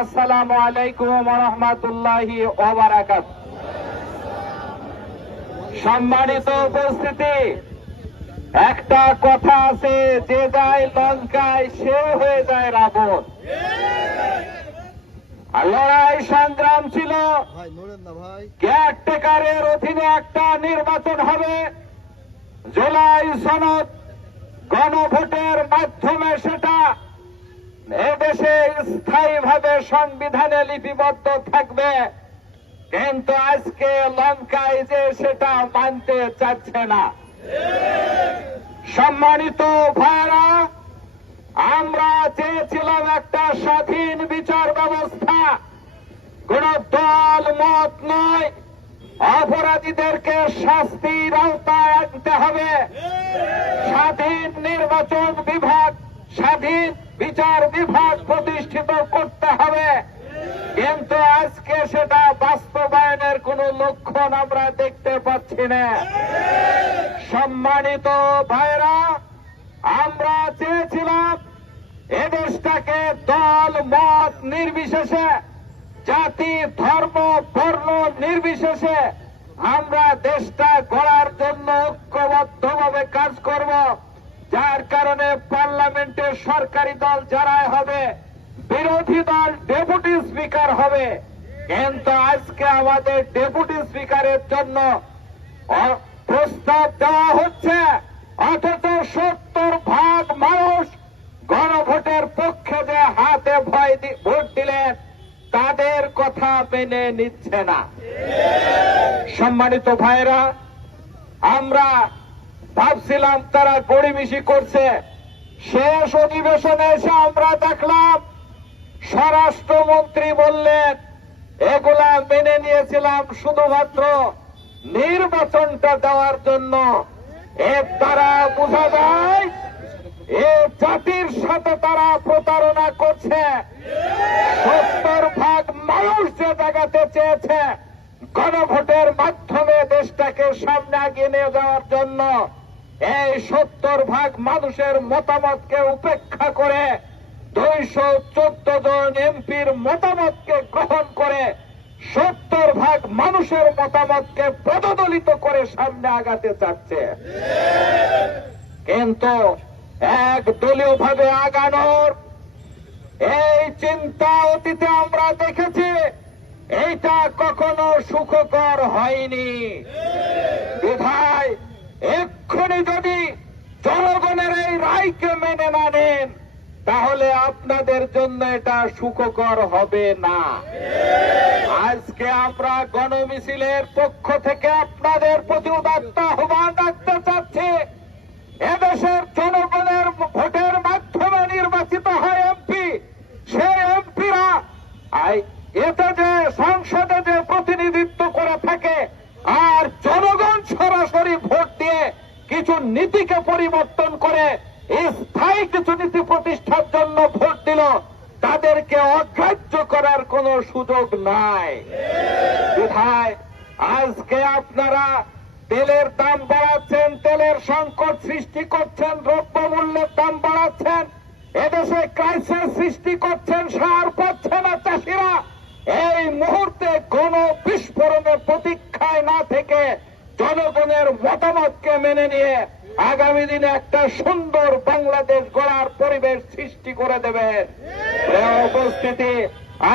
আসসালামু আলাইকুম ওয়া রাহমাতুল্লাহি ওয়া বারাকাতুহু। সম্মানিত উপস্থিতি, একটা কথা আছে, যে যায় লঙ্কায় সে হয়ে যায় রাবণ। লড়াই সংগ্রাম ছিল, কেয়ারটেকারের অধীনে একটা নির্বাচন হবে, জুলাই সনদ গণভোটের মাধ্যমে সেটা এদেশে স্থায়ীভাবে সংবিধানে লিপিবদ্ধ থাকবে। কিন্তু আজকে লঙ্কায় যে সেটা মানতে চাচ্ছে না। সম্মানিত ভাইরা, আমরা চেয়েছিলাম একটা স্বাধীন বিচার ব্যবস্থা, কোন দল মত নয়, অপরাধীদেরকে শাস্তির আওতায় আনতে হবে, স্বাধীন নির্বাচন বিভাগ, স্বাধীন বিচার বিভাগ প্রতিষ্ঠিত করতে হবে। কিন্তু আজকে সেটা বাস্তবায়নের কোন লক্ষণ আমরা দেখতে পাচ্ছি না। সম্মানিত ভাইরা, আমরা চেয়েছিলাম এদেশটাকে দল মত নির্বিশেষে, জাতি ধর্ম বর্ণ নির্বিশেষে আমরা দেশটা গড়ার জন্য ঐক্যবদ্ধভাবে কাজ করব। যার কারণে পার্লামেন্টের সরকারি দল যারাই হবে, বিরোধী দল ডেপুটি স্পিকার হবে। কিন্তু আজকে আমাদের ডেপুটি স্পিকারের জন্য প্রস্তাব দেওয়া হচ্ছে, অথচ 70% মানুষ গণভোটের পক্ষে যে হাতে ভোট দিলেন তাদের কথা মেনে নিচ্ছে না। সম্মানিত ভাইরা, আমরা ভাবছিলাম তারা গড়িমিশি করছে। শেষ অধিবেশনে এসে আমরা দেখলাম স্বরাষ্ট্রমন্ত্রী বললেন এগুলা মেনে নিয়েছিলাম শুধুমাত্র নির্বাচনটা দেওয়ার জন্য। এর দ্বারা বোঝা যায় এ জাতির সাথে তারা প্রতারণা করছে। 70% মানুষ যে জায়গাতে চেয়েছে গণভোটের মাধ্যমে দেশটাকে সামনে এগিয়ে নিয়ে যাওয়ার জন্য, এই 70% মানুষের মতামতকে উপেক্ষা করে 214 জন এমপির মতামতকে গ্রহণ করে 70% মানুষের মতামতকে পদদলিত করে সামনে আগাতে চাচ্ছে। কিন্তু একদলীয় ভাবে আগানোর এই চিন্তা অতীতে আমরা দেখেছি, এইটা কখনো সুখকর হয়নি। বিধায় এক্ষুনি যদি জনগণের এই রায়কে মেনে না নেন, তাহলে আপনাদের জন্য এটা সুখকর হবে না। আজকে আমরা গণমিছিলের পক্ষ থেকে আপনাদের প্রতি উদাত্ত আহ্বান রাখতে চাচ্ছি, এদেশের জনগণের ভোটের মাধ্যমে নির্বাচিত হয় এমপি, সেই এমপিরা এতে যে সংসদে যে প্রতিনিধিত্ব করে থাকে, আর জনগণ সরাসরি ভোট দিয়ে কিছু নীতিকে পরিবর্তন করে স্থায়ী কিছু নীতি প্রতিষ্ঠার জন্য ভোট দিল, তাদেরকে অগ্রাহ্য করার কোন সুযোগ নাই। বিধায় আজকে আপনারা তেলের দাম বাড়াচ্ছেন, তেলের সংকট সৃষ্টি করছেন, দ্রব্যমূল্যের দাম বাড়াচ্ছেন, এদেশে ক্রাইসিস সৃষ্টি করছেন, সার পাচ্ছে না চাষিরা। এই মুহূর্তে কোন বিস্ফোরণের প্রতীক্ষায় না থেকে জনগণের মতামতকে মেনে নিয়ে আগামী দিনে একটা সুন্দর বাংলাদেশ গড়ার পরিবেশ সৃষ্টি করে দেবেন। উপস্থিতি,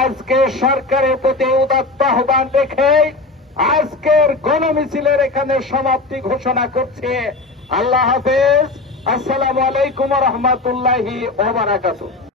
আজকে সরকারের প্রতি উদাত্ত আহ্বান রেখে আজকের গণমিছিলের এখানে সমাপ্তি ঘোষণা করছে। আল্লাহ হাফেজ। আসসালামু আলাইকুম ওয়া রাহমাতুল্লাহি ওয়া বারাকাতুহু।